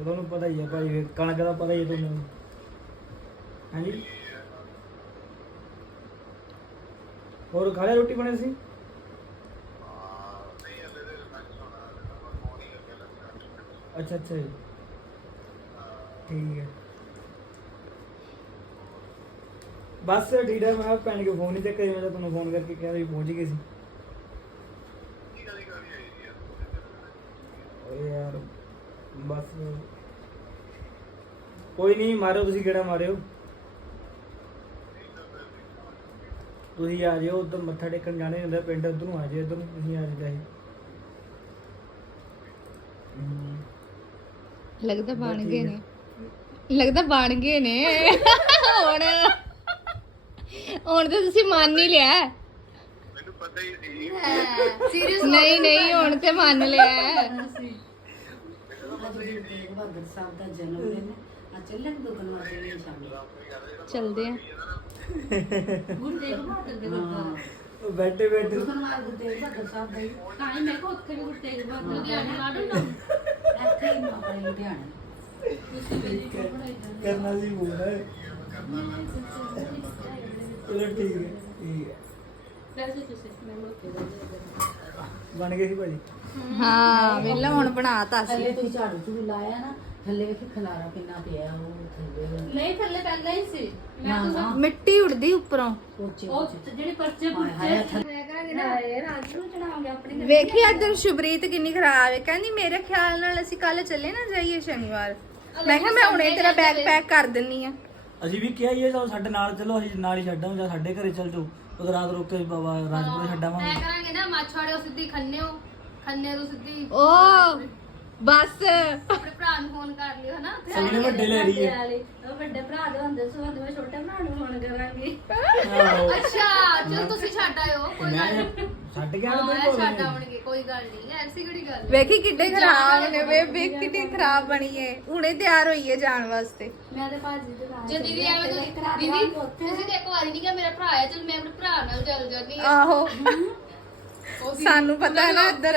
ਇਹ ਤੁਹਾਨੂੰ ਪਤਾ ਹੀ ਹੈ ਭਾਈ, ਫਿਰ ਕਣਕ ਦਾ ਪਤਾ ਹੀ ਹੈ ਤੁਹਾਨੂੰ। ਹਾਂਜੀ? ਹੋਰ ਖਾ ਲਿਆ ਰੋਟੀ ਬਣੀ ਸੀ ਅੱਛਾ ਅੱਛਾ ਜੀ। ਠੀਕ ਹੈ। ਬਸ ਠੀਕ ਹੈ ਮੈਂ ਭੈਣ ਕੇ ਫੋਨ ਨਹੀਂ ਚੱਕਿਆ, ਮੈਂ ਤੁਹਾਨੂੰ ਫੋਨ ਕਰਕੇ ਕਿਹਾ ਵੀ ਪਹੁੰਚ ਗਏ ਸੀ। ਓਏ ਯਾਰ। ਬਸ। ਕੋਈ ਨਹੀਂ ਮਾਰਿਓ ਤੁਸੀਂ ਕਿਹੜਾ ਮਾਰਿਓ। ਤੁਸੀਂ ਆ ਜਿਓ ਉਧਰ ਮੱਥਾ ਟੇਕਣ ਜਾਣੇ ਹੁੰਦਾ ਪਿੰਡ ਉਧਰ ਨੂੰ ਆ ਜਿਓ ਇਧਰ ਨੂੰ ਤੁਸੀਂ ਆ ਜਿਓ ਲੱਗਦਾ ਬਣ ਗਏ ਨੇ। ਲੱਗਦਾ ਬਣ ਗਏ ਨੇ। ਹੁਣ ਹੁਣ ਤਾਂ ਤੁਸੀਂ ਮੰਨ ਹੀ ਲਿਆ। ਸੀਰੀਅਸ ਨਹੀਂ। ਨਹੀਂ ਹੁਣ ਤੇ ਮੰਨ ਲਿਆ। ਤੇਗ ਬਹਾਦਰ ਸਾਹਿਬ ਦਾ ਜਨਮ ਦਿਨ ਆ ਚੱਲੇ ਦੁਕਾਨ ਵਾਲੇ ਨੇ ਸ਼ਾਮੀ ਚਲਦੇ ਆ। ਗੁਰੂ ਤੇਗ ਬਹਾਦਰ ਦੇ ਗੁਰਦੁਆਰਾ ਉਹ ਬੈਠੇ ਬੈਠੇ। ਦੁਕਾਨ ਵਾਲੇ ਤੇਗ ਬਹਾਦਰ ਸਾਹਿਬ ਦਾ ਹੀ। ਤਾਂ ਹੀ ਮੈਂ ਕਿਹਾ ਉੱਥੇ ਵੀ ਗੁਰੂ ਤੇਗ ਬਹਾਦਰ ਲੁਧਿਆਣੇ ਲਾੜੋ ਨਾ ਇੱਥੇ ਹੀ ਆਪਣੇ ਲੁਧਿਆਣੇ ਕਰਨਾ ਸੀ ਬੋਲਦਾ ਚਲੋ ਠੀਕ ਹੈ ਠੀਕ ਹੈ। ਵੈਸੇ ਤੁਸੀਂ ਮੈਂ ਮੁੜ ਕੇ ਬਣ ਗਏ ਸੀ ਭਾਜੀ। ਹਾਂ ਵੇਲਾ ਹੁਣ ਬਣਾਤਾ ਸੀ। ਥੱਲੇ ਤੁਸੀਂ ਝਾੜੂ ਝੂੜੂ ਲਾਇਆ ਨਾ ਥੱਲੇ ਵੇਖੀ ਖਲਾਰਾ ਕਿੰਨਾ ਪਿਆ ਉਹ ਥੱਲੇ ਨਹੀਂ ਥੱਲੇ ਪਹਿਲਾਂ ਹੀ ਸੀ। ਮੈਂ ਨਾ ਨਾ ਮਿੱਟੀ ਉੜਦੀ ਉੱਪਰੋਂ। ਪੋਚੇ ਉਹ ਜਿਹੜੇ ਪਰਚੇ ਹਾਏ ਮੈਂ ਕਰਾਂਗੇ ਨਾ ਇਹ ਰਾਤ ਨੂੰ ਚੜਾਵਾਂਗੇ ਆਪਣੇ ਵੇਖੀ ਇੱਧਰ ਸ਼ੁਭਰੀਤ ਕਿੰਨੀ ਖਰਾਬ ਹੈ। ਕਹਿੰਦੀ ਮੇਰੇ ਖਿਆਲ ਨਾਲ ਅਸੀਂ ਕੱਲ ਚੱਲੇ ਨਾ ਜਾਈਏ ਸ਼ਨੀਵਾਰ। ਮੈਂ ਕਿਹਾ ਮੈਂ ਹੁਣੇ ਤੇਰਾ ਬੈਗ ਪੈਕ ਕਰ ਦਿੰਨੀ ਆ। ਅਸੀਂ ਵੀ ਕਿਹਾ ਹੀ ਹੈ ਚਲੋ ਸਾਡੇ ਨਾਲ ਚਲੋ ਅਸੀਂ ਨਾਲ ਹੀ ਛੱਡਾਂ ਜਾਂ ਸਾਡੇ ਘਰੇ ਚੱਲ ਜਾਓ। ਉਹ ਰਾਤ ਰੁਕ ਕੇ ਬਾਬਾ ਰਾਜਪੁਰੇ ਛੱਡਾਵਾਂਗੇ। ਮੈਂ ਕਰਾਂਗੇ ਨਾ ਮਾਛਵਾੜੇ ਸਿੱਧੀ ਖੰਨਿਓ ਖੰਨੇ ਤੋਂ ਸਿੱਧੀ ਓ ਬਸ। ਆਪਣੇ ਭਰਾ ਨੂੰ ਫੋਨ ਕਰ ਲਿਓ ਹਨਾ? ਵੱਡੇ ਲੈ ਰਹੀ ਹੈ ਉਹ ਵੱਡੇ ਭਰਾ ਦੇ ਹੁੰਦੇ ਸੋ ਹੁੰਦੇ ਮੈਂ ਛੋਟੇ ਭਰਾ ਨੂੰ ਫੋਨ ਕਰਾਂਗੀ। ਆਹੋ। ਅੱਛਾ ਚਲ ਤੁਸੀਂ ਛੱਡ ਆਇਓ ਕੋਈ ਗੱਲ ਮੈਂ ਨਹੀਂ। ਛੱਡ ਗਿਆ ਹਾਂ ਨਾ ਇਹ ਛੱਡ ਆਉਣਗੇ ਕੋਈ ਗੱਲ ਨਹੀਂ ਐਸੀ ਕਿਹੜੀ ਗੱਲ ਹੈ। ਵੇਖੀ ਕਿੱਡੇ ਖਰਾਬ ਨੇ ਵੇ ਵੇਖ ਕਿੱਡੀ ਖਰਾਬ ਬਣੀ ਏ। ਹੁਣੇ ਤਿਆਰ ਹੋਈ ਏ ਜਾਣ ਵਾਸਤੇ। ਮੈਂ ਤੇ ਭਾਜੀ ਦੀ ਦੁਕਾਨ ਜੇ ਦੀਦੀ ਐਵੇਂ ਤੁਸੀਂ ਦੀਦੀ ਤੁਸੀਂ ਤੇ ਇੱਕ ਵਾਰੀ ਨਹੀਂ ਕਿਹਾ ਮੇਰਾ ਭਰਾ ਹੈ ਚਲ ਮੈਂ ਆਪਣੇ ਭਰਾ ਨਾਲ ਚੱਲ ਜਾਂਦੀ ਹਾਂ ਆਹੋ। ਉਹ ਵੀ- ਸਾਨੂੰ ਪਤਾ ਹੈ ਨਾ ਇੱਧਰ।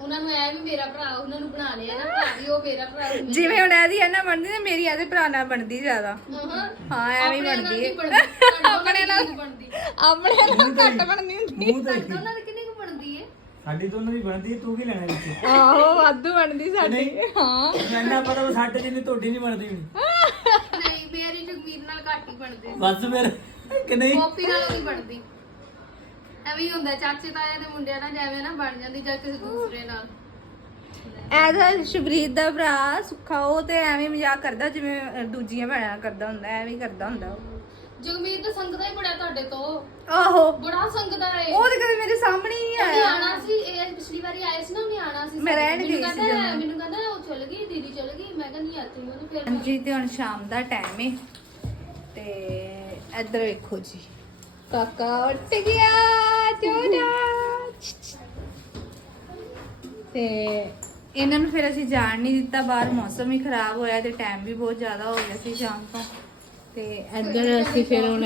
ਉਹਨਾਂ ਨੂੰ ਐ ਵੀ ਮੇਰਾ ਭਰਾ ਉਹਨਾਂ ਨੂੰ ਬਣਾ ਲਿਆ ਨਾ ਭਰਾ ਵੀ ਉਹ ਮੇਰਾ ਭਰਾ ਵੀ ਮੇਰਾ- ਜਿਵੇਂ ਹੁਣ ਇਹਦੀ ਹੈ ਨਾ ਬਣਦੀ ਤੇ ਮੇਰੀ ਇਹਦੇ ਭਰਾ ਨਾਲ ਬਣਦੀ ਜ਼ਿਆਦਾ। ਹਾਂ। ਹਾਂ ਐਵੇਂ ਹੀ ਆਪਣੇ ਨਾਲ ਬਣਦੀ ਨਹੀਂ ਬਣਦੀ ਆਪਣੇ ਨਾਲ ਨਹੀਂ ਬਣਦੀ? ਆਪਣੇ ਨਾਲ ਘੱਟ ਬਣਦੀ ਹੁੰਦੀ ਮੂੰਹ ਤੇ ਉਹਨਾਂ ਦੀ ਕਿੰਨੀ ਕੁ ਬਣਦੀ ਏ ਸਾਡੀ ਦੋਨਾਂ ਦੀ ਬਣਦੀ ਹੈ, ਤੂੰ ਕੀ ਲੈਣਾ ਵਿੱਚ? ਆਹੋ ਵਾਧੂ ਬਣਦੀ ਸਾਡੀ। ਹਾਂ। ਮੈਨੂੰ ਪਤਾ ਸਾਡੇ ਜਿੰਨੀ ਤੁਹਾਡੀ ਨਹੀਂ ਬਣਦੀ ਹੋਣੀ। ਨਹੀਂ ਮੇਰੀ ਜਗਮੀਤ ਨਾਲ ਘੱਟ ਹੀ ਬਣਦੀ। ਬਸ ਫਿਰ ਕਿ ਨਹੀਂ? ਕਾਪੀ ਨਾਲ ਨਹੀਂ ਬਣਦੀ। ਐਵੇਂ ਹੀ ਹੁੰਦਾ ਚਾਚੇ ਤਾਏ ਦੇ ਮੁੰਡਿਆਂ ਨਾਲ ਜਿਵੇਂ ਨਾ ਬਣ ਜਾਂਦੀ ਜਾਂ ਕਿਸੇ ਦੂਸਰੇ ਨਾਲ। ਐਦਾ ਸ਼ਬਰੀਤ ਦਾ ਭਰਾ ਸੁੱਖਾ ਉਹ ਤੇ ਐਵੇਂ ਮਜ਼ਾਕ ਕਰਦਾ ਜਿਵੇਂ ਦੂਜੀਆਂ ਭੈਣਾਂ ਨਾਲ ਕਰਦਾ ਹੁੰਦਾ ਐਵੇਂ ਹੀ ਕਰਦਾ ਹੁੰਦਾ ਉਹ। ਜਗਮੀਤ ਤਾਂ ਸੰਗਦਾ ਹੀ ਬੜਾ ਤੁਹਾਡੇ ਤੋਂ। ਆਹੋ। ਬੜਾ ਸੰਗਦਾ ਏ। ਉਹ ਤੇ ਕਦੇ ਮੇਰੇ ਸਾਹਮਣੇ ਹੀ ਨਹੀਂ ਉਹਨੇ ਆਇਆ। ਆਣਾ ਸੀ ਇਹ ਪਿਛਲੀ ਵਾਰੀ ਆਏ ਸੀ ਨਾ ਉਹਨੇ ਆਣਾ ਸੀ ਮੈਂ ਰਹਿਣ ਗਈ ਸੀ ਕਹਿੰਦਾ ਜਦੋਂ। ਮੈਨੂੰ ਕਹਿੰਦਾ ਉਹ ਚਲ ਗਈ ਦੀਦੀ ਚਲ ਗਈ। ਮੈਂ ਕਹਿੰਦੀ ਆਤੀ ਉਹਨੇ ਫਿਰ ਹਾਂਜੀ ਤੇ ਹੁਣ ਸ਼ਾਮ ਦਾ ਟਾਈਮ ਹੈ ਤੇ ਇੱਧਰ ਵੇਖੋ ਜੀ। ਕਾਕਾ ਉੱਠ ਗਿਆ। ਤੇ ਇਹਨਾਂ ਨੂੰ ਫਿਰ ਅਸੀਂ ਜਾਣ ਨਹੀਂ ਦਿੱਤਾ ਬਾਹਰ ਮੌਸਮ ਵੀ ਖਰਾਬ ਹੋਇਆ ਤੇ ਟਾਈਮ ਵੀ ਬਹੁਤ ਜ਼ਿਆਦਾ ਹੋ ਗਿਆ ਸੀ ਸ਼ਾਮ ਤੋਂ। ਤੇ ਇੱਧਰ ਅਸੀਂ ਫਿਰ ਹੁਣ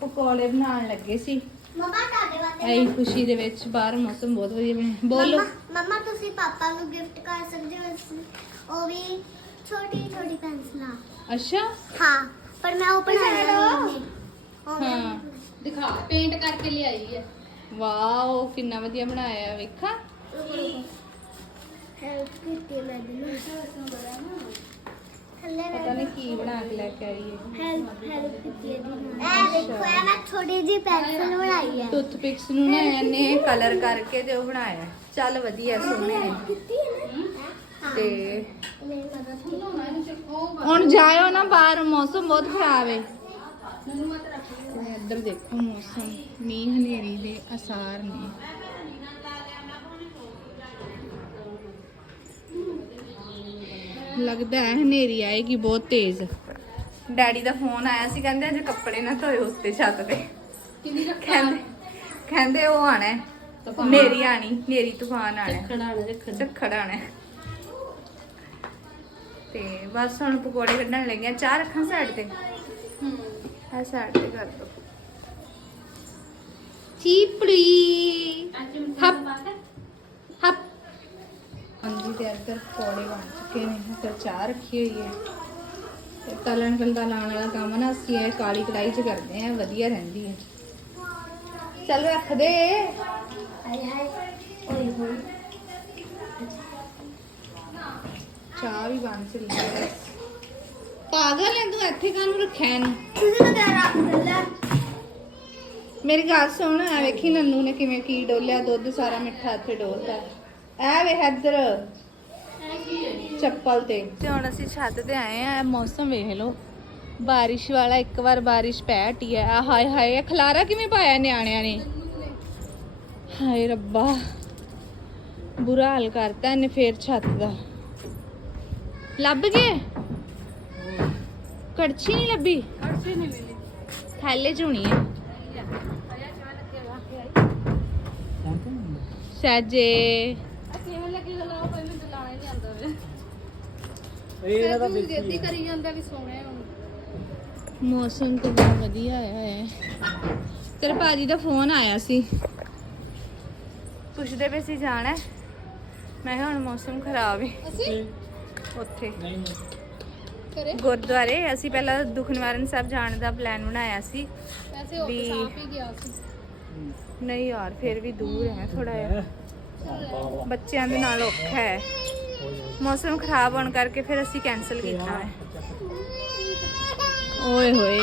ਪਕੌੜੇ ਬਣਾਉਣ ਲੱਗੇ ਸੀ। ਮਮਾ ਤੁਹਾਡੇ ਵਾਸਤੇ ਐਈ ਖੁਸ਼ੀ ਦੇ ਵਿੱਚ ਬਾਹਰ ਮੌਸਮ ਬਹੁਤ ਵਧੀਆ ਬਣਿਆ ਬੋਲੋ। ਮਮਾ ਤੁਸੀਂ ਪਾਪਾ ਨੂੰ ਗਿਫਟ ਕਰ ਸਕਦੇ ਹੋ ਉਹ ਵੀ ਛੋਟੀ ਛੋਟੀ ਪੈਨਸਲਾਂ ਅੱਛਾ। ਹਾਂ ਪਰ ਮੈਂ ਉਹ ਬਣਾਇਆ ਨਹੀਂ। ਹਾਂ। ਦਿਖਾ ਪੇਂਟ ਕਰਕੇ ਲਿਆਈ ਹੈ। ਵਾਓ ਕਿੰਨਾ ਵਧੀਆ ਬਣਾਇਆ ਵੇਖਾਂ। ਹੈਲਪ ਕੀਤੀ ਮੈਂ ਦਿਨ ਥੱਲੇ ਪਤਾ ਨਹੀਂ ਕੀ ਬਣਾ ਕੇ ਲੈ ਕੇ ਆਈ ਹੈ। ਹੈਲਪ ਹੈਲਪ ਕੀਤੀ ਹੈ ਇਹ ਦੇਖੋ ਇਹ ਮੈਂ ਛੋਟੀ ਜੀ ਪੈਨਸਲ ਬਣਾਈ ਹੈ। ਟੁੱਥ ਪਿਕਸ ਨੂੰ ਨਾ ਇਹਨੇ ਕਲਰ ਕਰਕੇ ਤੇ ਉਹ ਬਣਾਇਆ। ਚੱਲ ਵਧੀਆ ਸੋਹਣੇ ਨੇ। ਕੀਤੀ ਹੈ ਨਾ? ਤੇ ਮਦਦ ਹੁਣ ਜਾਇਓ ਨਾ ਬਾਹਰ ਮੌਸਮ ਬਹੁਤ ਖਰਾਬ ਹੈ। ਤੇ ਇੱਧਰ ਦੇਖੋ ਮੌਸਮ ਮੀਂਹ ਹਨੇਰੀ ਦੇ ਅਸਾਰ ਨੇ। ਲੱਗਦਾ ਹੈ ਹਨੇਰੀ ਆਏਗੀ ਬਹੁਤ ਤੇਜ਼। ਡੈਡੀ ਦਾ ਫੋਨ ਆਇਆ ਸੀ ਕਹਿੰਦੇ ਅੱਜ ਕੱਪੜੇ ਨਾ ਧੋਏ ਉੱਤੇ ਛੱਤ ਤੇ। ਕਿੰਨੀ ਕਹਿੰਦੇ ਕਹਿੰਦੇ ਉਹ ਆਣਾ ਹੈ। ਨੇਰੀ ਆਣੀ ਨੇਰੀ ਤੂਫਾਨ ਆਣਾ ਰੱਖ ਝੱਖੜ ਆਣਾ। ਤੇ ਬਸ ਹੁਣ ਪਕੌੜੇ ਕੱਢਣ ਲੱਗੇ ਆ ਚਾਹ ਰੱਖਾਂ ਸਾਈਡ ਤੇ? ਆ ਸਾਈਡ ਤੇ ਕਰ ਦੋ। ਚੀਪੜੀ ਹੱਪ। ਹੱਪ। ਹਾਂਜੀ ਤੇ ਇੱਧਰ ਪਕੌੜੇ ਬਣ ਚੁੱਕੇ ਨੇ। ਇੱਧਰ ਚਾਹ ਰੱਖੀ ਹੋਈ ਹੈ। ਤੇ ਤਲਣ ਫਲਦਾ ਲਾਉਣ ਵਾਲਾ ਕੰਮ ਨਾ ਅਸੀਂ ਇਹ ਕਾਲੀ ਕੜਾਈ 'ਚ ਕਰਦੇ ਆ ਵਧੀਆ ਰਹਿੰਦੀ ਹੈ। ਚੱਲ ਰੱਖ ਦੇ। ਹਾਏ ਹਾਏ ਓਏ ਹੋਏ। ਚਾਹ ਵੀ ਬਣ ਚਲੀ ਹੈ। ਪਾਗਲ ਹੈ ਤੂੰ ਇੱਥੇ ਕਾਹਨੂੰ ਰੱਖਿਆ ਇਹਨੂੰ ਤੁਸੀਂ ਤਾਂ ਮੇਰੀ ਗੱਲ ਸੁਣ ਆ ਵੇਖੀ ਨੰਨੂ ਨੇ ਕਿਵੇਂ ਕੀ ਡੋਲਿਆ ਦੁੱਧ ਸਾਰਾ ਮਿੱਠਾ ਇੱਥੇ ਡੋਲਦਾ ਐ ਵੇ ਇੱਧਰ ਚੱਪਲ ਤੇ। ਤੇ ਹੁਣ ਅਸੀਂ ਛੱਤ ਤੇ ਆਏ ਆ ਮੌਸਮ ਵੇਖ ਲਓ। ਬਾਰਿਸ਼ ਵਾਲਾ ਇੱਕ ਵਾਰ ਬਾਰਿਸ਼ ਪੈ ਹਟੀ ਆ ਹਾਏ ਹਾਏ ਇਹ ਖਲਾਰਾ ਕਿਵੇਂ ਪਾਇਆ ਨਿਆਣਿਆਂ ਨੇ? ਹਾਏ ਰੱਬਾ ਬੁਰਾ ਹਾਲ ਕਰਤਾ ਇਹਨੇ ਫੇਰ ਛੱਤ ਦਾ। ਲੱਭ ਗਏ? ਕੜਛੀ ਨਹੀਂ ਲੱਭੀ? ਕੜਛੀ ਨਹੀਂ ਮਿਲੀ ਥੈਲੇ ਚ ਹੋਣੀ ਹੈ ਸਹਿਜੇ। ਕਿਵੇਂ ਲੱਗੀ ਗੱਲਾਂ ਕੋਈ ਮੈਨੂੰ ਲਾਣਾ ਨਹੀਂ ਆਉਂਦਾ ਵੇ। ਇਹ ਇਹਨਾਂ ਦਾ ਤੂੰ ਜੇਦੀ ਕਰੀ ਜਾਂਦਾ ਵੀ ਸੋਹਣੇ ਹੁਣ। ਮੌਸਮ ਤਾਂ ਬਹੁਤ ਵਧੀਆ ਆਇਆ ਹੈ। ਤੇਰੇ ਭਾਜੀ ਦਾ ਫੋਨ ਆਇਆ ਸੀ। ਪੁੱਛਦੇ ਪਏ ਸੀ ਜਾਣਾ ਹੈ? ਮੈਂ ਕਿਹਾ ਹੁਣ ਮੌਸਮ ਖਰਾਬ ਹੈ। ਅਸੀਂ? ਉੱਥੇ। ਕਰੇ ਗੁਰਦੁਆਰੇ। ਅਸੀਂ ਪਹਿਲਾਂ ਦੁੱਖ ਨਿਵਾਰਨ ਸਾਹਿਬ ਜਾਣ ਦਾ ਪਲਾਨ ਬਣਾਇਆ ਸੀ ਵੈਸੇ ਉਹ ਵੀ- ਸਾਫ਼ ਹੀ ਗਿਆ ਸੀ। ਨਹੀਂ ਯਾਰ, ਫਿਰ ਵੀ ਦੂਰ ਹੈ ਥੋੜਾ ਜਿਹਾ। ਬੱਚਿਆਂ ਦੇ ਨਾਲ ਔਖਾ ਹੈ। ਮੌਸਮ ਖਰਾਬ ਹੋਣ ਕਰਕੇ ਫਿਰ ਅਸੀਂ ਕੈਨਸਲ ਕੀਤਾ ਹੈ। ਓਏ ਹੋਏ।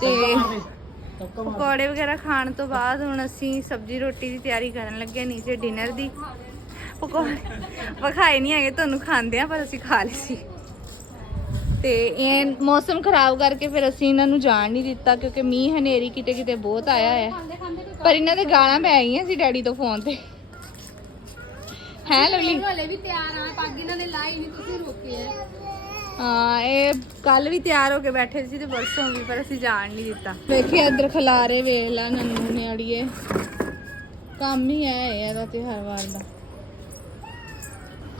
ਤੇ ਪਕੌੜੇ ਵਗੈਰਾ ਖਾਣ ਤੋਂ ਬਾਅਦ ਹੁਣ ਅਸੀਂ ਸਬਜ਼ੀ ਰੋਟੀ ਦੀ ਤਿਆਰੀ ਕਰਨ ਲੱਗੇ ਨੀਚੇ ਡਿਨਰ ਦੀ। ਪਕੌੜੇ ਵਿਖਾਏ ਨਹੀਂ ਹੈਗੇ, ਤੁਹਾਨੂੰ ਖਾਂਦੇ ਆ ਪਰ ਅਸੀਂ ਖਾ ਲਏ ਸੀ। ਤੇ ਇਹ ਮੌਸਮ ਖਰਾਬ ਕਰਕੇ ਫਿਰ ਅਸੀਂ ਇਹਨਾਂ ਨੂੰ ਜਾਣ ਨਹੀਂ ਦਿੱਤਾ ਕਿਉਂਕਿ ਮੀਂਹ ਹਨੇਰੀ ਕਿਤੇ ਕਿਤੇ ਬਹੁਤ ਆਇਆ ਹੈ। ਪਰ ਇਹਨਾਂ ਦੇ ਗਾਲਾਂ ਪੈ ਗਈਆਂ ਸੀ ਡੈਡੀ ਤੋਂ ਫੋਨ ਤੇ। ਹੈ ਲਵਲੀ? ਹਲੇ ਵੀ ਤਿਆਰ ਆ ਪੱਗ ਇਹਨਾਂ ਨੇ ਲਾਈ ਨਹੀਂ ਤੁਸੀਂ ਰੋਕੇ ਆ। ਹਾਂ ਇਹ ਕੱਲ ਵੀ ਤਿਆਰ ਹੋ ਕੇ ਬੈਠੇ ਸੀ ਤੇ ਪਰਸੋਂ ਵੀ ਪਰ ਅਸੀਂ ਜਾਣ ਨਹੀਂ ਦਿੱਤਾ। ਵੇਖੀ ਇੱਧਰ ਖਲਾਰੇ ਵੇਖ ਲੈ ਨੰਨੂ ਨੇ ਅੜੀਏ ਕੰਮ ਹੀ ਹੈ ਇਹ ਇਹਦਾ ਤੇ ਹਰ ਵਾਰ ਦਾ।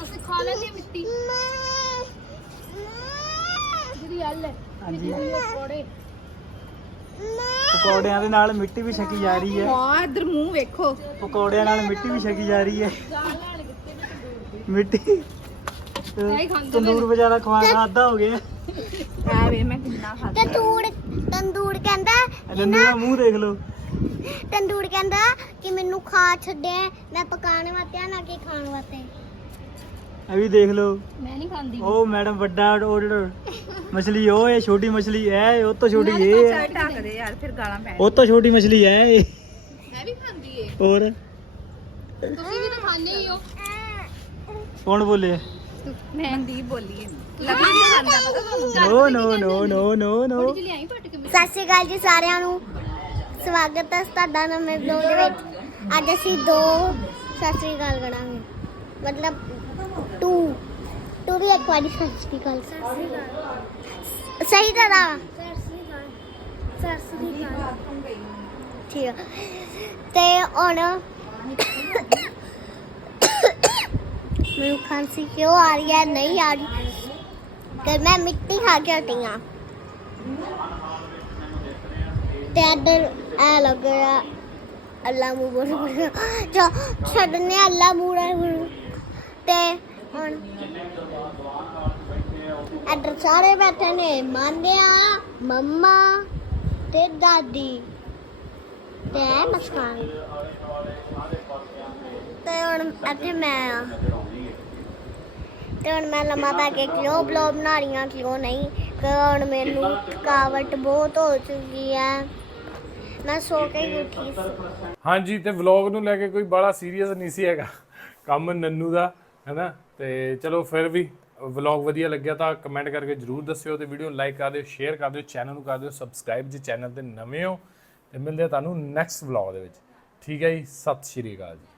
ਅਸੀਂ ਖਾ ਲੈਂਦੇ ਮਿੱਟੀ। ਜਿਹੜੀ ਹੱਲ ਹੈ। ਹਾਂਜੀ। ਕੋੜੇ ਪਕੌੜਿਆਂ ਦੇ ਨਾਲ ਮਿੱਟੀ ਵੀ ਛਕੀ ਜਾ ਰਹੀ ਹੈ। ਹਾਂ ਇੱਧਰ ਮੂੰਹ ਵੇਖੋ। ਪਕੌੜਿਆਂ ਨਾਲ ਮਿੱਟੀ ਵੀ ਛਕੀ ਜਾ ਰਹੀ ਹੈ। ਮਿੱਟੀ ਤੰਦੂਰ ਵਜਾਰਾ ਖਵਾ ਖਾਦਾ ਹੋ ਗਿਆ। ਐ ਵੇ ਮੈਂ ਕਿੰਨਾ ਖਾਧਾ। ਤੰਦੂਰ ਤੰਦੂਰ ਕਹਿੰਦਾ ਨੰਨੂ ਦਾ ਮੂੰਹ ਦੇਖ ਲਓ। ਤੰਦੂਰ ਕਹਿੰਦਾ ਕਿ ਮੈਨੂੰ ਖਾ ਛੱਡਿਆ ਮੈਂ ਪਕਾਉਣ ਵਾਸਤੇ ਆ ਨਾ ਕਿ ਖਾਣ ਵਾਸਤੇ। ਇਹ ਵੀ ਦੇਖ ਲਓ। ਮੈਂ ਨਹੀਂ ਖਾਂਦੀ। ਉਹ ਮੈਡਮ ਵੱਡਾ ਉਹ ਜਿਹੜਾ ਮਛਲੀ ਉਹ ਹੈ ਛੋਟੀ ਮਛਲੀ ਹੈ ਉਹ ਤੋਂ ਛੋਟੀ ਇਹ ਹੈ। ਢੱਕ ਦੇ ਯਾਰ ਫਿਰ ਗਾਲਾਂ ਪੈ ਉਹ ਤੋਂ ਛੋਟੀ ਮਛਲੀ ਹੈ ਇਹ। ਮੈਂ ਵੀ ਖਾਂਦੀ ਏ। ਹੋਰ? ਤੁਸੀਂ ਵੀ ਤਾਂ ਖਾਂਦੇ ਹੀ ਹੋ। ਕੌਣ ਬੋਲੇ? ਮੈਂ ਦੀ ਬੋਲੀਏ ਲਵਲੀ ਨਹੀਂ ਖਾਂਦਾ ਪਤਾ ਨੋ ਨੋ ਨੋ ਨੋ ਨੋ ਨੋ ਸਤਿ ਸ਼੍ਰੀ ਅਕਾਲ ਜੀ ਸਾਰਿਆਂ ਨੂੰ। ਸਵਾਗਤ ਹੈ ਤੁਹਾਡਾ ਨਵੇਂ ਵਲੌਗ ਦੇ ਵਿੱਚ। ਅੱਜ ਅਸੀਂ ਦੋ ਸਤਿ ਸ਼੍ਰੀ ਅਕਾਲ ਕਰਾਂਗੇ। ਮਤਲਬ ਟੂ ਟੂ ਵੀ ਇੱਕ ਵਾਰੀ ਸਤਿ ਸ਼੍ਰੀ ਅਕਾਲ। ਸਹੀ ਤਰ੍ਹਾਂ ਸਤਿ ਸ਼੍ਰੀ ਅਕਾਲ। ਸਹੀ ਸ਼੍ਰੀ ਠੀਕ ਆ। ਤੇ ਹੁਣ ਮੈਨੂੰ ਖਾਂਸੀ ਕਿਉਂ ਆ ਰਹੀ ਹੈ? ਨਹੀਂ ਆ ਰਹੀ। ਤੇ ਮੈਂ ਮਿੱਟੀ ਖਾ ਕੇ ਹਟੀ ਹਾਂ। ਤੇ ਇੱਧਰ ਐ ਲੱਗ ਰਿਹਾ ਅੱਲਾ ਮੂੰਹ ਬੋਲ ਛੱਡਨੇ ਅੱਲਾ ਮੂੜਾ ਤੇ ਹੁਣ ਇੱਧਰ ਸਾਰੇ ਬੈਠੇ ਨੇ, ਮਾਨਿਆ, ਮੰਮਾ ਤੇ ਦਾਦੀ। ਤੇ ਇਹ ਤੇ ਹੁਣ ਇੱਥੇ ਮੈਂ ਆ। ਤੇ ਹੁਣ ਮੈਂ ਲੰਮਾ ਪੈ ਕੇ ਕਿਉਂ ਬਲੌਗ ਬਣਾ ਰਹੀ ਹਾਂ, ਕਿਉਂ ਨਹੀਂ। ਕਿ ਹੁਣ ਮੈਨੂੰ ਥਕਾਵਟ ਬਹੁਤ ਹੋ ਚੁੱਕੀ ਹੈ। ਮੈਂ ਸੋ ਕੇ ਹੀ ਉੱਠੀ ਸੀ। ਹਾਂਜੀ, ਤੇ ਵਲੌਗ ਨੂੰ ਲੈ ਕੇ ਕੋਈ ਬੜਾ ਸੀਰੀਅਸ ਨਹੀਂ ਸੀ ਹੈਗਾ। ਕੰਮ ਨੰਨੂ ਦਾ, ਹੈਨਾ? ਤੇ ਚਲੋ ਫਿਰ ਵੀ ਵਲੌਗ ਵਧੀਆ ਲੱਗਿਆ ਤਾਂ ਕਮੈਂਟ ਕਰਕੇ ਜਰੂਰ ਦੱਸਿਓ ਤੇ ਵੀਡੀਓ ਨੂੰ ਲਾਈਕ ਕਰ ਦਿਓ ਸ਼ੇਅਰ ਕਰ ਦਿਓ ਚੈਨਲ ਨੂੰ ਕਰ ਦਿਓ ਸਬਸਕ੍ਰਾਈਬ ਜੇ ਚੈਨਲ ਤੇ ਨਵੇਂ ਹੋ ਤੇ ਮਿਲਦੇ ਆ ਤੁਹਾਨੂੰ ਨੈਕਸਟ ਵਲੌਗ ਦੇ ਵਿੱਚ। ਠੀਕ ਹੈ ਜੀ, ਸਤਿ ਸ਼੍ਰੀ ਅਕਾਲ ਜੀ।